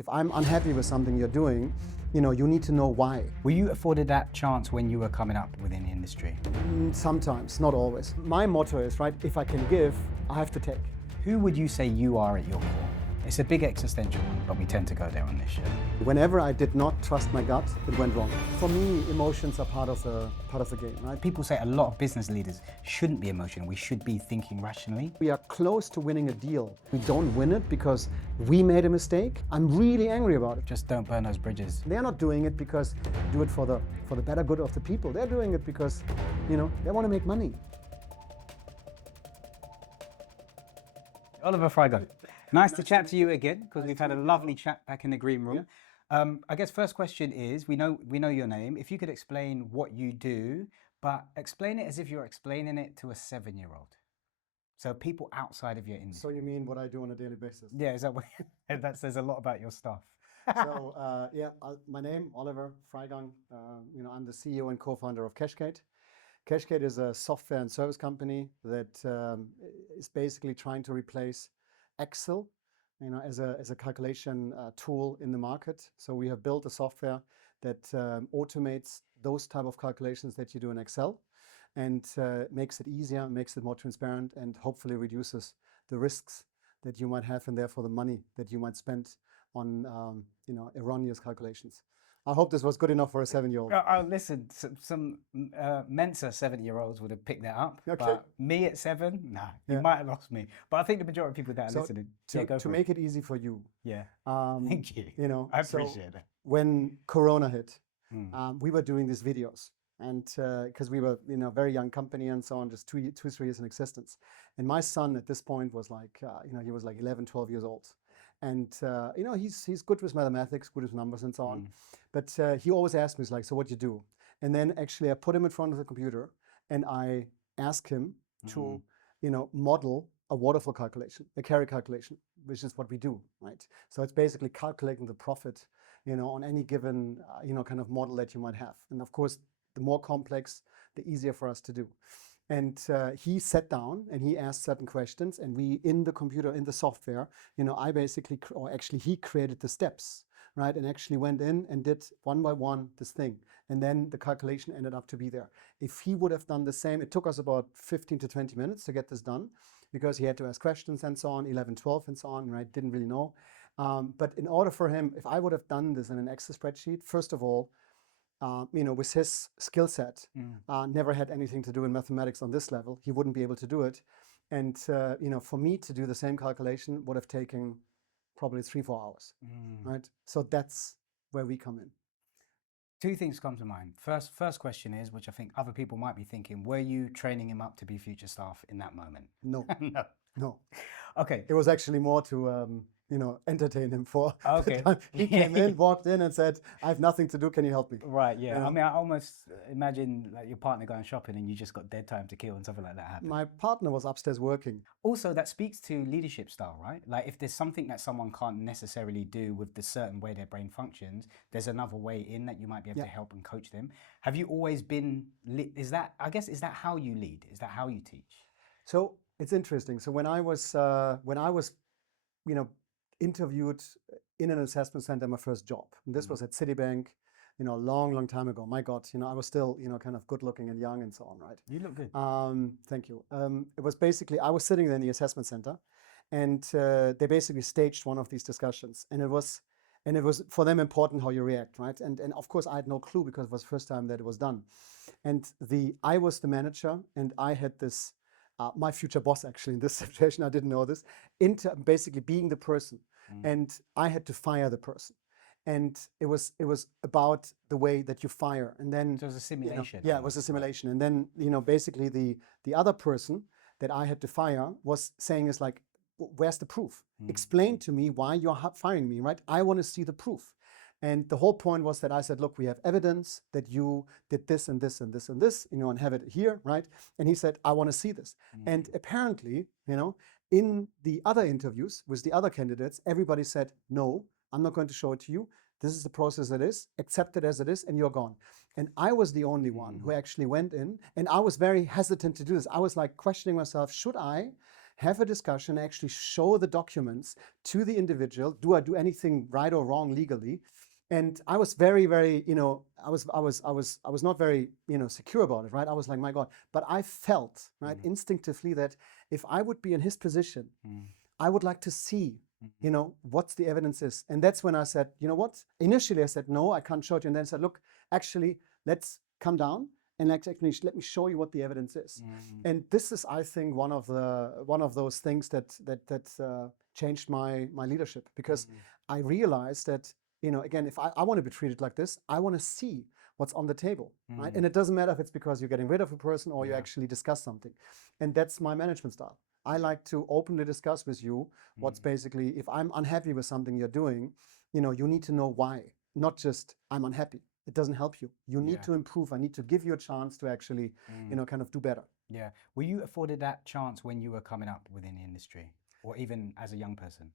If I'm unhappy with something you're doing, you need to know why. Were you afforded that chance when you were coming up within the industry? Sometimes, not always. My motto is, right, if I can give, I have to take. Who would you say you are at your core? It's a big existential one, but we tend to go there on this show. Whenever I did not trust my gut, it went wrong. For me, emotions are part of the game, right? People say a lot of business leaders shouldn't be emotional. We should be thinking rationally. We are close to winning a deal. We don't win it because we made a mistake. I'm really angry about it. Just don't burn those bridges. They're not doing it because do it for the better good of the people. They're doing it because, they want to make money. Oliver Freigang, nice to chat to you again, because we've had a lovely chat back in the green room. Yeah. I guess first question is, we know your name. If you could explain what you do, but explain it as if you're explaining it to a 7-year-old. So people outside of your industry. So you mean what I do on a daily basis? Yeah, is that what, that says a lot about your stuff. So my name, Oliver Freigang. I'm the CEO and co-founder of Qashqade. Qashqade is a software and service company that is basically trying to replace Excel, as a calculation tool in the market. So we have built a software that automates those type of calculations that you do in Excel, and makes it easier, makes it more transparent, and hopefully reduces the risks that you might have, and therefore the money that you might spend on erroneous calculations. I hope this was good enough for a 7-year-old. Listen, some Mensa 70-year-olds would have picked that up. Okay. But me at 7, nah, you might have lost me. But I think the majority of people that are listening, to make it easy for you. Yeah. Thank you. I appreciate it. When Corona hit, we were doing these videos, and because we were very young company and so on, just 3 years in existence. And my son at this point was like, he was like 11, 12 years old. And he's good with mathematics, good with numbers and so on. But he always asked me, like, so what do you do? And then actually I put him in front of the computer and I ask him to, model a waterfall calculation, a carry calculation, which is what we do, right? So it's basically calculating the profit, on any given, kind of model that you might have. And of course, the more complex, the easier for us to do. And he sat down and he asked certain questions, and we, in the computer, in the software, I basically, or actually he created the steps, right? And actually went in and did one by one this thing. And then the calculation ended up to be there. If he would have done the same, it took us about 15 to 20 minutes to get this done, because he had to ask questions and so on, 11, 12 and so on, right? Didn't really know. But in order for him, if I would have done this in an Excel spreadsheet, first of all, with his skill set, never had anything to do in mathematics on this level, he wouldn't be able to do it. And, for me to do the same calculation would have taken probably 3-4 hours, right? So that's where we come in. 2 things come to mind. First question is, which I think other people might be thinking, were you training him up to be future staff in that moment? No. No. Okay. It was actually more to, entertain him for okay. He came in, walked in and said, I have nothing to do, can you help me? Right, yeah. I mean, I almost imagine like your partner going shopping and you just got dead time to kill and something like that happened. My partner was upstairs working. Also, that speaks to leadership style, right? Like if there's something that someone can't necessarily do with the certain way their brain functions, there's another way in that you might be able to help and coach them. Have you always been, is that how you lead? Is that how you teach? So it's interesting. So when I was, interviewed in an assessment center, my first job. And this was at Citibank, a long time ago. My God, I was still, kind of good looking and young and so on, right? You look good. Thank you. It was basically, I was sitting there in the assessment center, and they basically staged one of these discussions. And it was for them important how you react, right? And of course I had no clue, because it was the first time that it was done. And I was the manager, and I had this, my future boss actually in this situation, I didn't know this, basically being the person. And I had to fire the person. And it was about the way that you fire. And then so it was a simulation. It was a simulation. And then, basically the other person that I had to fire was saying is like, where's the proof? Explain to me why you're firing me, right? I want to see the proof. And the whole point was that I said, look, we have evidence that you did this and this and this and this, and have it here, right? And he said, I want to see this. And apparently, in the other interviews with the other candidates, everybody said, no, I'm not going to show it to you. This is the process it is, accept it as it is, and you're gone. And I was the only one who actually went in, and I was very hesitant to do this. I was like questioning myself, should I have a discussion, actually show the documents to the individual. Do I do anything right or wrong legally? And I was very, very, I was not very, secure about it, right? I was like, my God. But I felt, right, instinctively that if I would be in his position, I would like to see, what the evidence is. And that's when I said, you know what? Initially I said, no, I can't show it. And then I said, look, actually, let's come down and let me show you what the evidence is. And this is, I think, one of those things that changed my leadership, because I realized that, again, if I want to be treated like this, I want to see what's on the table, right? And it doesn't matter if it's because you're getting rid of a person or you actually discuss something. And that's my management style. I like to openly discuss with you what's basically, if I'm unhappy with something you're doing, you need to know why, not just I'm unhappy. It doesn't help you. You need to improve. I need to give you a chance to actually, kind of do better. Yeah. Were you afforded that chance when you were coming up within the industry, or even as a young person?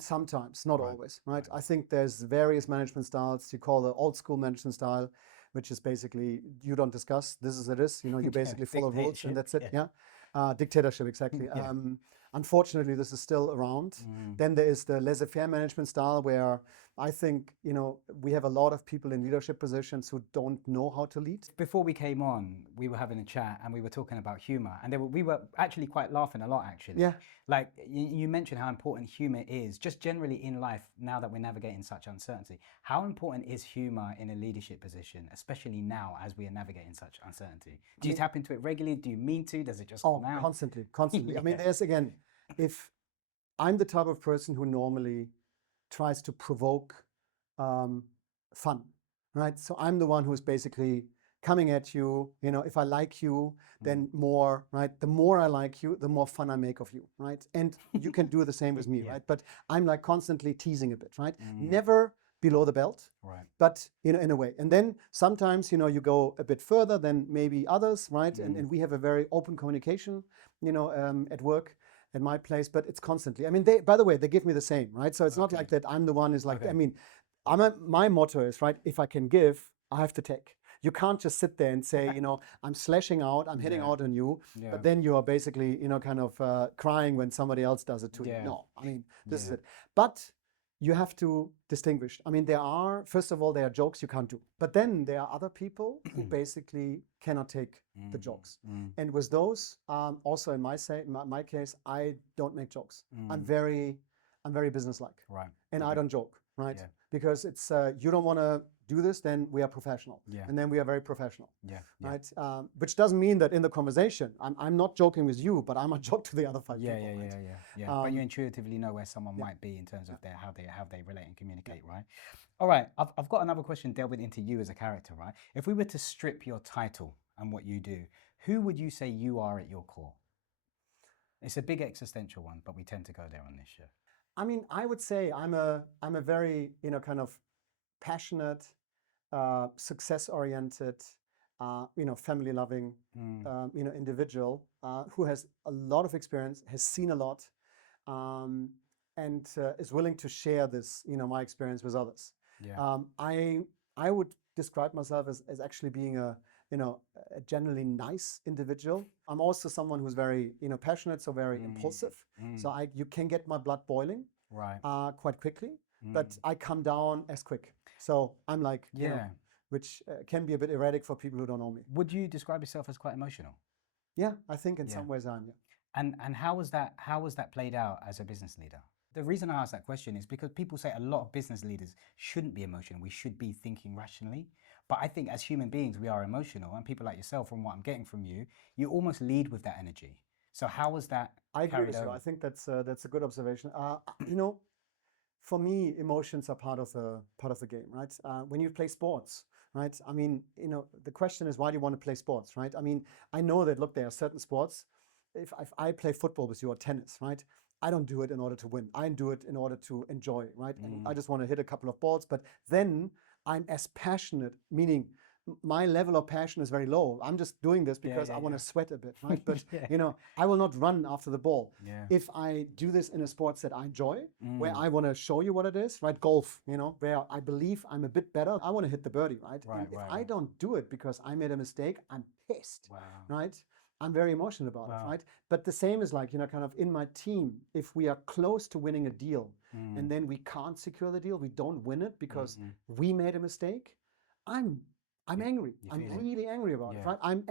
Sometimes, not always, right? I think there's various management styles. You call the old school management style, which is basically you don't discuss. This is it is. You basically follow rules and that's it. Yeah. Dictatorship, exactly. Unfortunately, this is still around. Then there is the laissez-faire management style, where I think, we have a lot of people in leadership positions who don't know how to lead. Before we came on, we were having a chat and we were talking about humor, and we were actually quite laughing a lot, actually. Yeah. Like you mentioned how important humor is, just generally in life, now that we're navigating such uncertainty. How important is humor in a leadership position, especially now as we are navigating such uncertainty? Do you tap into it regularly? Do you mean to? Does it just come out? Constantly. I mean, there's, again, if I'm the type of person who normally tries to provoke fun, right? So I'm the one who's basically coming at you. If I like you, then more, right? The more I like you, the more fun I make of you, right? And you can do the same with me, right? But I'm like constantly teasing a bit, right? Never below the belt, right? But in a way. And then sometimes, you go a bit further than maybe others, right? And we have a very open communication, at work, at my place, but it's constantly. I mean, by the way, they give me the same, right? So it's not like that I'm the one who's like, I mean, my motto is, right, if I can give, I have to take. You can't just sit there and say, I'm slashing out, I'm hitting out on you, but then you are basically, kind of crying when somebody else does it to you. No, I mean, this is it. But you have to distinguish. I mean, first of all, there are jokes you can't do. But then there are other people who basically cannot take the jokes. And with those, also in my case, I don't make jokes. I'm very businesslike. Right. And I don't joke, right? Because it's, you don't want to do this, then we are professional. And then we are very professional. Right? Which doesn't mean that in the conversation, I'm not joking with you, but I might joke to the other five people. Yeah. But you intuitively know where someone might be in terms of how they relate and communicate, right? All right, I've got another question delving into you as a character, right? If we were to strip your title and what you do, who would you say you are at your core? It's a big existential one, but we tend to go there on this show. I mean, I would say I'm a very, kind of passionate, success-oriented, family-loving, individual who has a lot of experience, has seen a lot, and is willing to share this, my experience with others. I would describe myself as actually being a generally nice individual. I'm also someone who's very, passionate, so very impulsive. So you can get my blood boiling quite quickly, but I come down as quick. So I'm like, which can be a bit erratic for people who don't know me. Would you describe yourself as quite emotional? Yeah, I think in some ways I am. Yeah. And how was that played out as a business leader? The reason I ask that question is because people say a lot of business leaders shouldn't be emotional. We should be thinking rationally. But I think as human beings, we are emotional. And people like yourself, from what I'm getting from you, you almost lead with that energy. So how was that I agree with you. I think that's a good observation. For me, emotions are part of the game, right? When you play sports, right? I mean, the question is, why do you want to play sports, right? I mean, I know that, look, there are certain sports. If I play football with you or tennis, right? I don't do it in order to win. I do it in order to enjoy, right? And I just want to hit a couple of balls. But then I'm as passionate, meaning my level of passion is very low. I'm just doing this because I want to sweat a bit, right? But I will not run after the ball. If I do this in a sport that I enjoy, where I want to show you what it is, right? Golf, where I believe I'm a bit better, I want to hit the birdie, right? And if I don't do it because I made a mistake, I'm pissed, right? I'm very emotional about Wow. it, right? But the same is like, kind of in my team, if we are close to winning a deal and then we can't secure the deal, we don't win it because we made a mistake, I'm angry. I'm really angry about it, right? I'm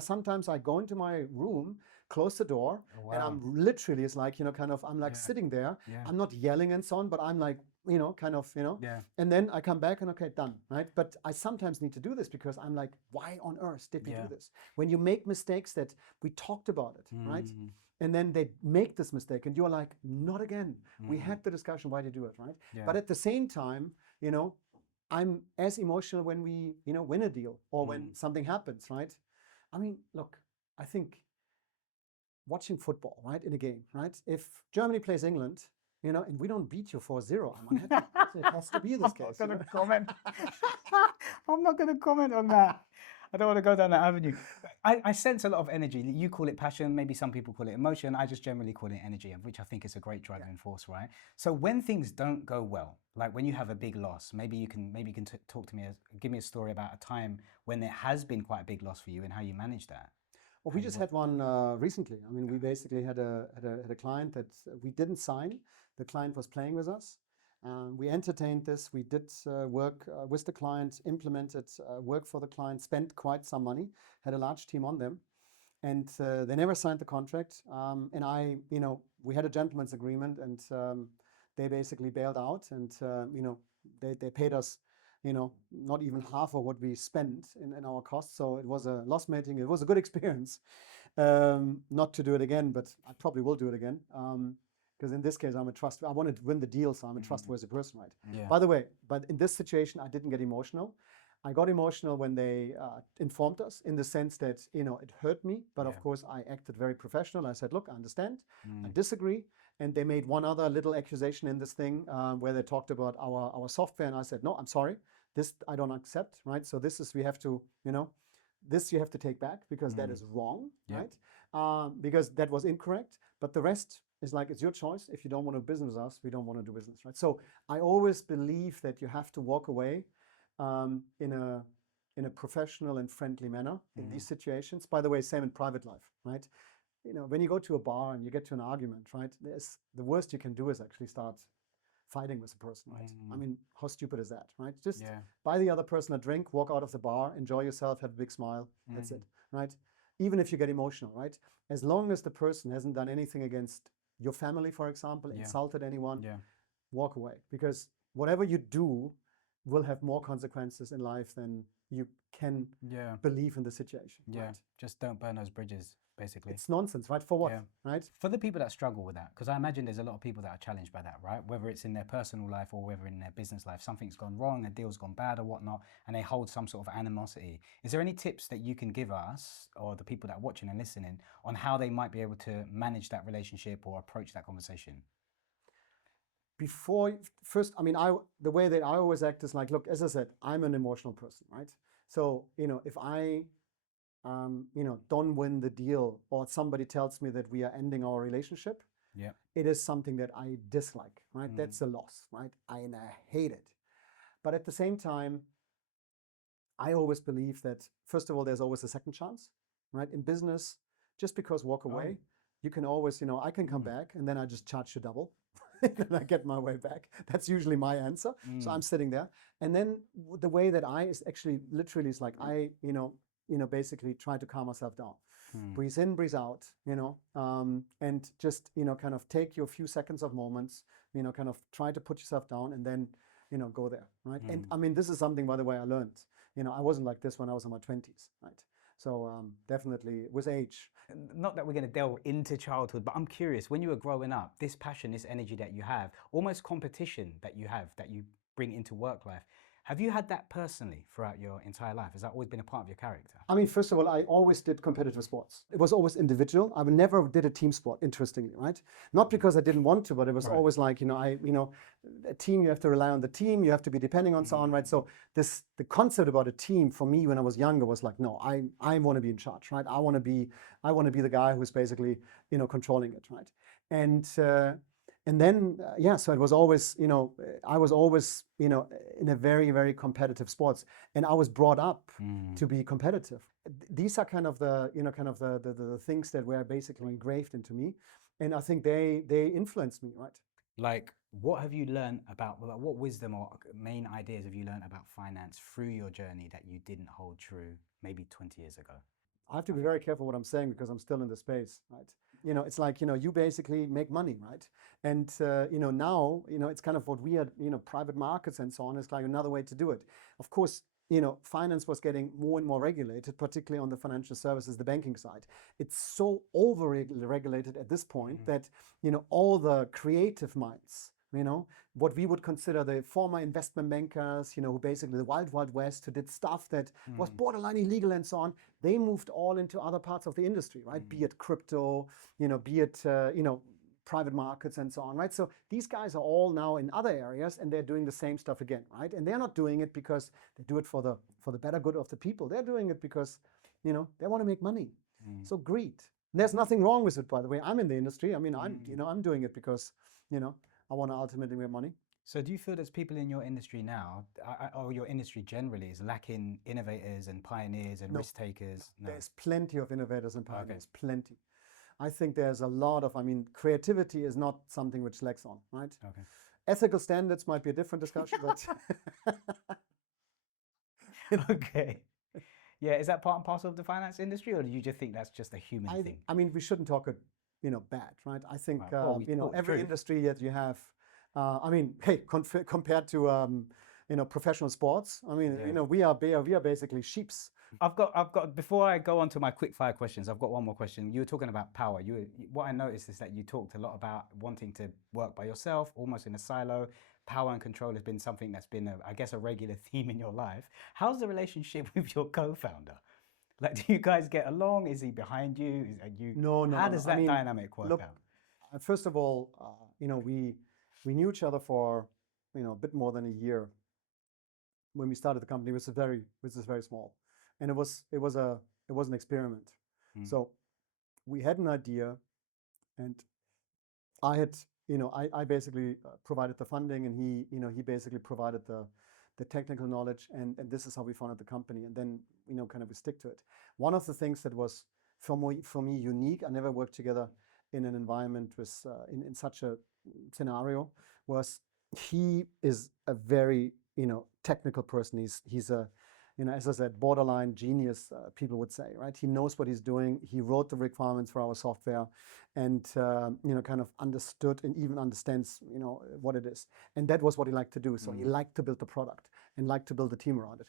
sometimes I go into my room, close the door, and I'm literally, it's like, kind of, I'm like sitting there. I'm not yelling and so on, but I'm like, and then I come back and okay, done, right? But I sometimes need to do this because I'm like, why on earth did we do this? When you make mistakes that we talked about it, right? And then they make this mistake and you're like, not again. We had the discussion, why did you do it, right? But at the same time, I'm as emotional when we, win a deal or when something happens, right? I mean, look, I think watching football, right, in a game, right? If Germany plays England, and we don't beat you 4-0, I'm unhappy. So it has to be this case. I'm not going to comment. I'm not going to comment on that. I don't want to go down that avenue. I sense a lot of energy. You call it passion. Maybe some people call it emotion. I just generally call it energy, which I think is a great driving force, right? So when things don't go well, like when you have a big loss, maybe you can talk to me, give me a story about a time when there has been quite a big loss for you and how you manage that. Well, we just had one recently. I mean, we basically had a client that we didn't sign. The client was playing with us. We entertained this. We did work with the client, implemented work for the client, spent quite some money, had a large team on them. And they never signed the contract. And we had a gentleman's agreement and they basically bailed out and, they paid us, not even half of what we spent in our costs. So it was a loss making. It was a good experience. Not to do it again, but I probably will do it again. Because in this case, I wanted to win the deal, so I'm a trustworthy person, right? Yeah. By the way, but in this situation, I didn't get emotional. I got emotional when they informed us in the sense that, it hurt me. But of course, I acted very professional. I said, look, I understand. I disagree. And they made one other little accusation in this thing where they talked about our software. And I said, no, I'm sorry. This I don't accept, right? So we have to, this you have to take back because that is wrong, right? Because that was incorrect. But the rest is like, it's your choice. If you don't want to do business with us, we don't want to do business, right? So I always believe that you have to walk away in a professional and friendly manner in these situations. By the way, same in private life, right? When you go to a bar and you get to an argument, right? The worst you can do is actually start fighting with the person, right? I mean, how stupid is that, right? Just buy the other person a drink, walk out of the bar, enjoy yourself, have a big smile. That's it, right? Even if you get emotional, right? As long as the person hasn't done anything against your family, for example, insulted anyone, walk away. Because whatever you do will have more consequences in life than you can believe in the situation. Yeah, right? Just don't burn those bridges, basically. It's nonsense, right? For what, right? For the people that struggle with that, because I imagine there's a lot of people that are challenged by that, right? Whether it's in their personal life or whether in their business life, something's gone wrong, a deal's gone bad or whatnot, and they hold some sort of animosity. Is there any tips that you can give us or the people that are watching and listening on how they might be able to manage that relationship or approach that conversation? The way that I always act is like, look, as I said, I'm an emotional person, right? So, if I, don't win the deal or somebody tells me that we are ending our relationship, it is something that I dislike, right? That's a loss, right? And I hate it. But at the same time, I always believe that, first of all, there's always a second chance, right? In business, just because walk away, you can always, I can come back and then I just charge you double. And I get my way back. That's usually my answer. So I'm sitting there. And then the way that is actually literally is like, I, basically try to calm myself down. Breathe in, breathe out, and just, kind of take your few seconds of moments, kind of try to put yourself down and then, go there, right? And I mean, this is something, by the way, I learned. I wasn't like this when I was in my 20s, right? So definitely with age. Not that we're going to delve into childhood, but I'm curious, when you were growing up, this passion, this energy that you have, almost competition that you have, that you bring into work life, have you had that personally throughout your entire life? Has that always been a part of your character? I mean, first of all, I always did competitive sports. It was always individual. I never did a team sport, interestingly, right? Not because I didn't want to, but it was always like, a team, you have to rely on the team, you have to be depending on someone, right? So the concept about a team for me when I was younger was like, no, I want to be in charge, right? I want to be the guy who's basically, controlling it, right? And and then yeah, so it was always, I was always, in a very, very competitive sports, and I was brought up to be competitive. These are kind of the, the things that were basically engraved into me, and I think they influenced me, right? Like, what have you learned about, like, what wisdom or main ideas have you learned about finance through your journey that you didn't hold true maybe 20 years ago? I have to be very careful what I'm saying because I'm still in the space, right? It's like, you basically make money, right? And, now, it's kind of what we are, private markets and so on is like another way to do it. Of course, finance was getting more and more regulated, particularly on the financial services, the banking side. It's so over-regulated at this point that, all the creative minds, what we would consider the former investment bankers, who basically the wild, wild west, who did stuff that was borderline illegal and so on, they moved all into other parts of the industry, right? Be it crypto, be it, private markets and so on, right? So these guys are all now in other areas and they're doing the same stuff again, right? And they're not doing it because they do it for the better good of the people. They're doing it because, they want to make money. So greed. And there's nothing wrong with it, by the way. I'm in the industry. I mean, I'm doing it because, I want to ultimately make money. So do you feel there's people in your industry now, or your industry generally, is lacking innovators and pioneers and risk takers? No. There's plenty of innovators and pioneers, plenty. I think there's a lot of, creativity is not something which lacks on, right? Okay. Ethical standards might be a different discussion, but okay. Yeah, is that part and parcel of the finance industry, or do you just think that's just a human thing? We shouldn't talk it, bad, right? I think, Well, every industry that you have, hey, compared to, professional sports, we are basically sheeps. I've got. Before I go on to my quick fire questions, I've got one more question. You were talking about power. What I noticed is that you talked a lot about wanting to work by yourself, almost in a silo. Power and control has been something that's been, I guess, a regular theme in your life. How's the relationship with your co-founder? Like, do you guys get along? Is he behind you? Are you? No. How does that dynamic work out? First of all, we knew each other for, a bit more than a year when we started the company, which is very small, and it was an experiment. So we had an idea, and I had, I basically provided the funding, and he basically provided the technical knowledge, and this is how we founded the company, and then kind of we stick to it. One of the things that was for me unique, I never worked together in an environment with in such a scenario, was he is a very technical person. He's a as I said, borderline genius, people would say, right? He knows what he's doing. He wrote the requirements for our software, and kind of understood and even understands what it is. And that was what he liked to do. So he liked to build the product and liked to build a team around it.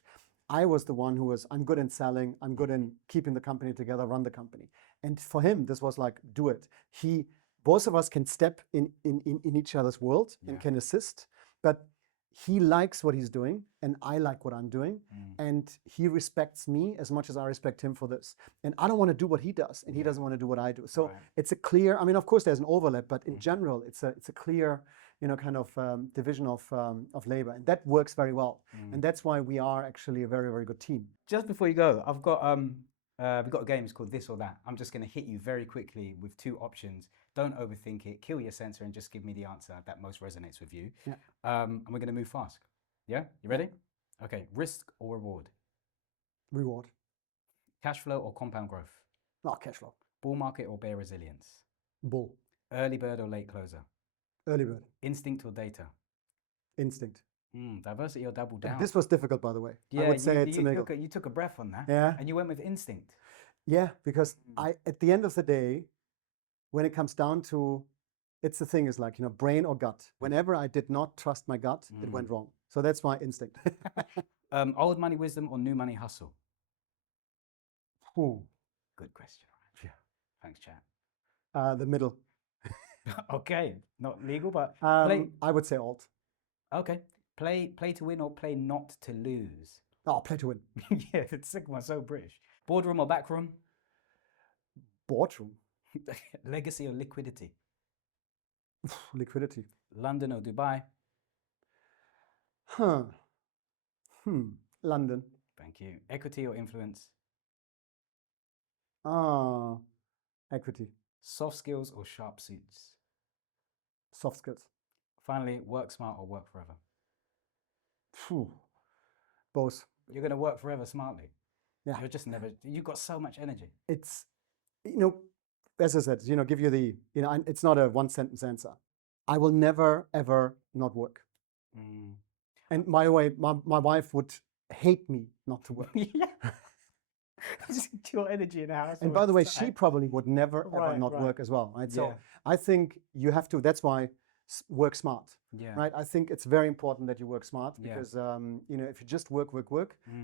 I was the one who was, I'm good in selling, I'm good in keeping the company together, run the company. And for him, this was like, do it. Both of us can step in each other's world and can assist, but he likes what he's doing and I like what I'm doing, and he respects me as much as I respect him for this. And I don't want to do what he does and he doesn't want to do what I do. So it's a clear, of course there's an overlap, but in general, it's a clear, kind of division of labor, and that works very well. And that's why we are actually a very, very good team. Just before you go, we've got a game, it's called This or That. I'm just going to hit you very quickly with two options. Don't overthink it, kill your sensor, and just give me the answer that most resonates with you. Yeah. And we're going to move fast. Yeah? You ready? Okay. Risk or reward? Reward. Cash flow or compound growth? Not cash flow. Bull market or bear resilience? Bull. Early bird or late closer? Early bird. Instinct or data? Instinct. Diversity or double down? This was difficult, by the way. Yeah, I would say it's a niggle. You took a breath on that. Yeah. And you went with instinct. Yeah, because at the end of the day, when it comes down to, it's the thing is like, brain or gut. Whenever I did not trust my gut, it went wrong. So that's my instinct. Old money wisdom or new money hustle? Ooh. Good question. Yeah. Thanks, chat. The middle. Okay, not legal, but I would say alt. Okay, play to win or play not to lose? Oh, play to win. Yeah, the second one's so British. Boardroom or backroom? Boardroom. Legacy or liquidity? Liquidity. London or Dubai? London. Thank you. Equity or influence? Equity. Soft skills or sharp suits? soft skills. Finally, work smart or work forever? Phew. Both. You're going to work forever smartly. Yeah. You're just never, you've got so much energy. It's, as I said, give you the, it's not a one sentence answer. I will never, ever not work. And by the way, my wife would hate me not to work. Yeah. Your energy in the house. And by the way, she probably would never, ever not work as well, right? So I think you have to, that's why work smart, right? I think it's very important that you work smart because, if you just work,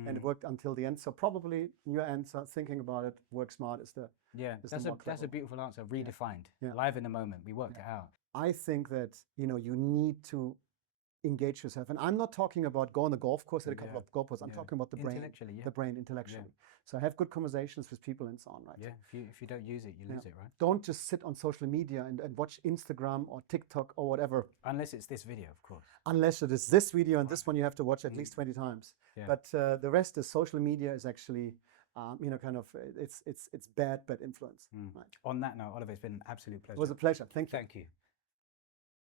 and it worked until the end. So probably your answer, thinking about it, work smart is the, that's a beautiful answer, redefined, live in the moment, we worked it out. I think that, you need to engage yourself. And I'm not talking about go on the golf course at a couple of golf courses. I'm talking about the brain, intellectually. So have good conversations with people and so on, right? Yeah, if you don't use it, you lose it, right? Don't just sit on social media and watch Instagram or TikTok or whatever. Unless it's this video, of course. Unless it is this video and this one you have to watch at least 20 times. But the rest is social media is actually, it's bad influence. Right? On that note, Oliver, it's been an absolute pleasure. It was a pleasure. Thank you. Thank you.